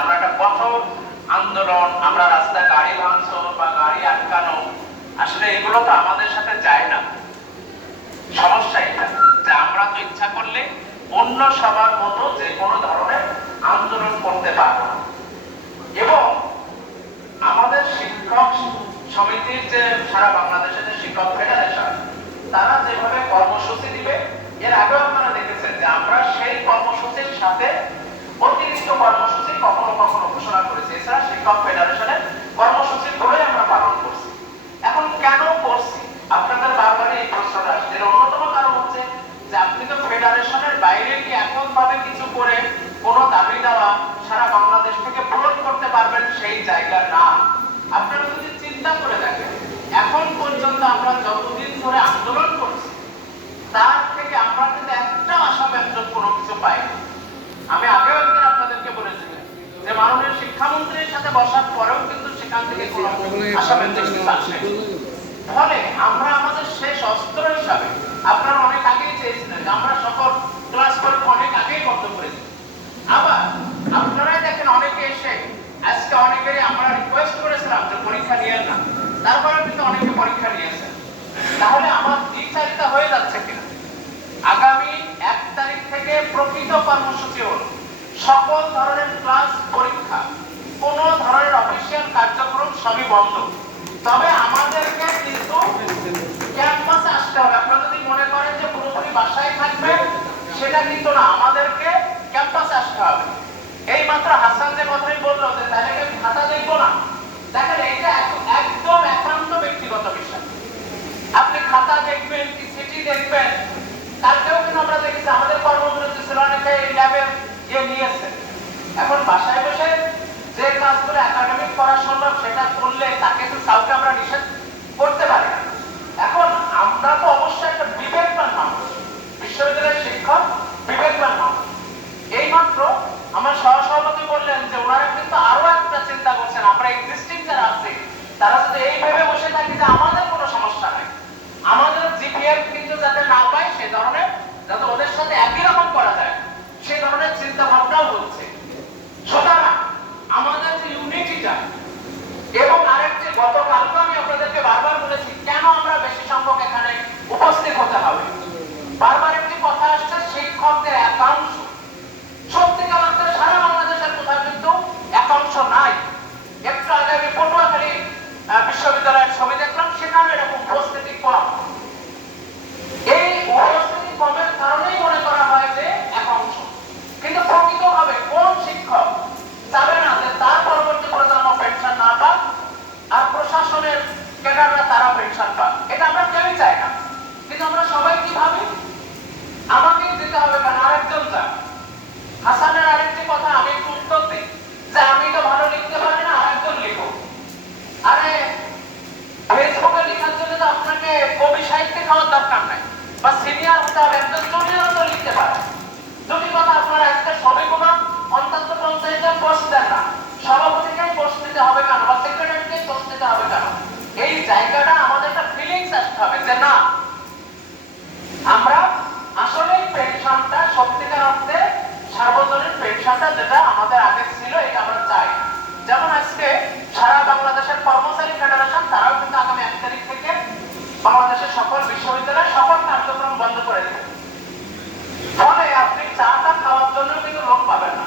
আমরা একটা কঠোর আন্দোলন, আমরা রাস্তায় গাড়ি ভাঙচুর বা গাড়ি আটকানো, আসলে এগুলো তো আমাদের সাথে যায় না সমস্যা এটা যে আমরা তো ইচ্ছা করলে অন্য সবার মতো যে কোনো ধরনের আন্দোলন করতে পারব। এবং আমাদের শিক্ষক সমিতির যে সারা বাংলাদেশের যে শিক্ষক ফেডারেশন তারা যেভাবে কর্মসূচি দিবে, এর আগেও আপনারা দেখেছেন যে আমরা সেই কর্মসূচির সাথে অতিরিক্ত কর্মসূচি কখনো কখনো ঘোষণা করেছি এছাড়া শিক্ষক ফেডারেশনের কর্মসূচি করে আমরা পালন করছি এখন কেন করছি আপনাদের বারবার এই প্রশ্নটা আসছে এর অন্যতম কারণ হচ্ছে যে আপনি তো ফেডারেশনের বাইরে কি এখন ভাবে কিছু করে কোনো দাবি দেওয়া সারা বাংলাদেশ থেকে পূরণ করতে পারবেন সেই জায়গা না। আপনারা যদি চিন্তা করে দেখেন এখন পর্যন্ত আমরা যতদিন ধরে আন্দোলন করছি তার থেকে আমরা কিন্তু একটা আশা ব্যঞ্জক কোনো কিছু পাইনি। আমি আগেও একদিন আপনাদেরকে বলেছিলাম যে মাননীয় শিক্ষামন্ত্রীর সাথে বসার পরেও কিন্তু সেখান থেকে কোনো আশা ব্যঞ্জক কিছু আসেনি ফলে আমরা আমাদের শেষ অস্ত্র হিসাবে আপনারা অনেক আগেই চেয়েছিলেন আমরা সকল ক্লাস পরীক্ষা অনেক আগেই বন্ধ করেছি। আবার আপনারাই দেখেন অনেকে এসে আজকে অনেকেরই আমরা রিকোয়েস্ট করেছিলাম যে পরীক্ষা নিয়ে না তারপরে কিন্তু অনেকে পরীক্ষা নিয়েছে তাহলে আমার দ্বিচারিতা হয়ে যাচ্ছে কিনা? আগামী এক তারিখ থেকে প্রকৃত কর্মসূচি হল সকল ধরনের ক্লাস পরীক্ষা, কোন ধরনের অফিসিয়াল কার্যক্রম সবই বন্ধ। তবে আমাদেরকে কিন্তু ক্যাম্পাসে আসতে হবে। আপনারা যদি মনে করেন যে পুরোপুরি বাসায় থাকবেন সেটা কিন্তু না, আমাদেরকে ক্যাম্পাসে আসতে হবে। এই মাত্র হাসান যে কথাই বলল যে তাহলে কি আমি খাতা দেখব না দেখেন এটা এক- একদম একান্ত ব্যক্তিগত বিষয় আপনি খাতা দেখবেন কি সিটি দেখবেন কালকেও কিন্তু আমরা দেখেছি আমাদের কর্মবিরতি ছিল অনেকে এই নিয়েছে। এখন বাসায় বসে যে কাজগুলো একাডেমিক করা সম্ভব সেটা করলে তাকে তো কাউকে আমরা নিষেধ করতে পারি এখন আমরা তো অবশ্যই একটা বিবেকবান মানুষ। বিশ্ববিদ্যালয়ের শিক্ষক, বিবেকবান মানুষ। এইমাত্র আমার সহসভাপতি বললেন যে, ওনারা কিন্তু আরও একটা চিন্তা করছেন আমরা এক্সিস্টিং যারা আছি তারা যদি এই ভেবে বসে থাকি যে আমাদের কোনো সমস্যা নাই আমাদের জিপিএফ কিন্তু যাতে না পায় সে ধরনের যাতে ওদের সাথে একই রকম করা যায় সেই ধরনের চিন্তা ভাবনাও হচ্ছে সুতরাং আমাদের যে ইউনিটিটা এবং আরেকটি গতকালকে আমি আপনাদেরকে বারবার বলেছি কেন আমরা বেশি সংখ্যক এখানে উপস্থিত হতে হবে বারবার একটি কথা আসছে শিক্ষকদের একাংশ সত্যিকার অর্থে সারা বাংলাদেশের কোথাও কিন্তু একাংশ নাই একটু আগে আমি পটুয়াখালী আহ, বিশ্ববিদ্যালয়ের ছবি দেখলাম সেখানে এরকম উপস্থিতি কম এই উপস্থিতি কমের কারণেই মনে করা হয় যে একাংশ কিন্তু প্রকৃতভাবে কোন শিক্ষক চাবে না যে তার পরবর্তী প্রজন্ম পেনশন না পাক আর প্রশাসনের ক্যাডাররা তারা পেনশন পাক এটা আমরা কেউই চাই না কিন্তু আমরা সবাই কি ভাবি আমাকেই দিতে হবে কেন আরেকজন যাক হাসানের আরেকটি কথা আমি একটু উত্তর দিই যে আমি তো ভালো লিখতে পারি না আরেকজন লিখো আরে ফেসবুকে লেখার জন্য তো আপনাকে কবি সাহিত্যে খাওয়ার দরকার নাই বা সিনিয়র হতে হবে একজন জুনিয়র তো লিখতে পারে দুটি কথা আপনারা একটা সবই গুণা অন্তত দেন না সভাপতিকেই পোস্ট দিতে হবে কেন? বা সেক্রেটারিকেই পোস্ট দিতে হবে কেন? এই জায়গাটা আমাদের একটা ফিলিংস আসতে হবে যে না, আমরা আসলে পেনশনটা সত্যিকার অর্থে সার্বজনীন পেনশনটা যেটা আমাদের আগে ছিল, এটা আমরা চাই। যেমন আজকে সারা বাংলাদেশের কর্মচারী ফেডারেশন তারাও কিন্তু আগামী এক তারিখ থেকে বাংলাদেশের সকল বিশ্ববিদ্যালয় সকল কার্যক্রম বন্ধ করে দেবে। ফলে আপনি চাটা খাওয়ার জন্য কিন্তু লোক পাবেন না।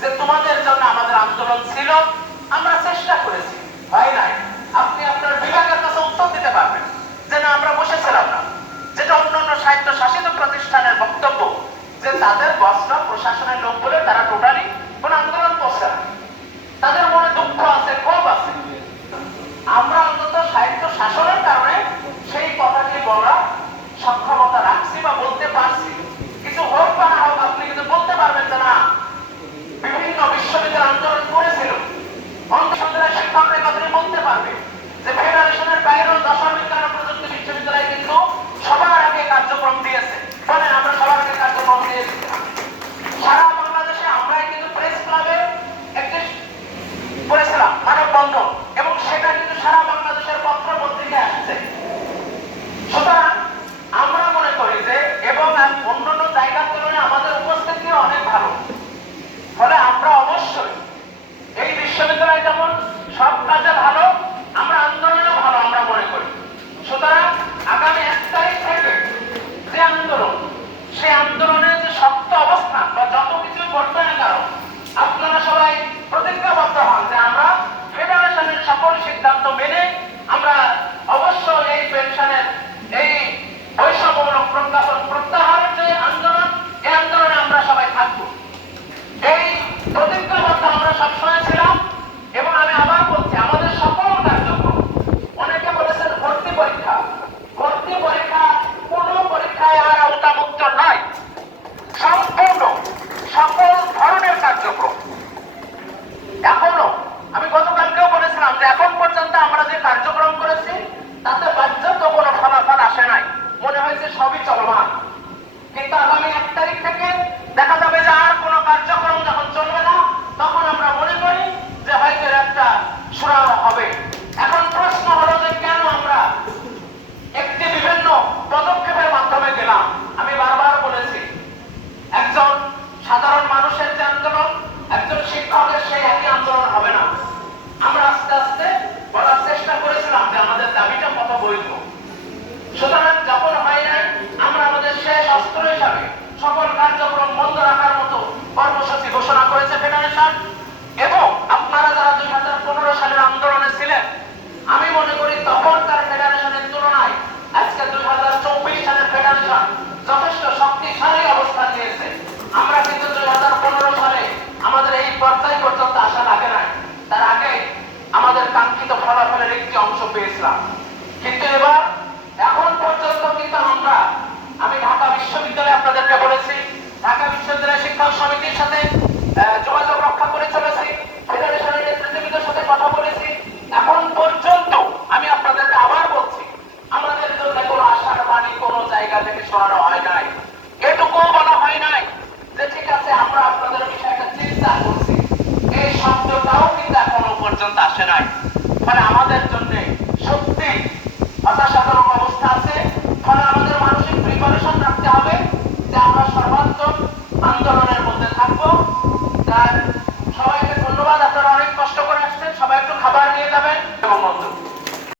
যে তোমাদের জন্য আমাদের আন্দোলন ছিল, আমরা চেষ্টা করেছি। হয় নাই? আপনি আপনার বিভাগের কাছে উত্তর দিতে পারবেন যে না, আমরা বসেছিলাম না। যেটা অন্যান্য সাহিত্য শাসিত প্রতিষ্ঠানের বক্তব্য যে তাদের বসরা প্রশাসনের লোক বলে তারা টোটালি কোন আন্দোলন করছে না। তাদের মনে দুঃখ আছে, ক্ষোভ আছে। আমরা এরশাদ এবং আপনারা যারা দুই সালের আন্দোলনে ছিলেন, আমি মনে করি তখনকার ফেডারেশনের তুলনায় আজকে দুই হাজার চব্বিশ সালের ফেডারেশন যথেষ্ট শক্তিশালী অবস্থান নিয়েছে। আমরা কিন্তু দুই হাজার পনেরো সালে আমাদের এই পর্যায় পর্যন্ত আশা রাখে নাই। তার আগে আমাদের কাঙ্ক্ষিত ফলাফলের একটি অংশ পেয়েছিলাম। কিন্তু এবার, এখন পর্যন্ত কিন্তু আমরা, আমি ঢাকা বিশ্ববিদ্যালয়ে আপনাদেরকে বলেছি, ঢাকা বিশ্ববিদ্যালয় শিক্ষক সমিতির সাথে হতাশাজনক অবস্থা আছে। ফলে আমাদের মানসিক প্রিপারেশন রাখতে হবে যে আমরা সর্বাত্মক আন্দোলনের মধ্যে থাকব। তার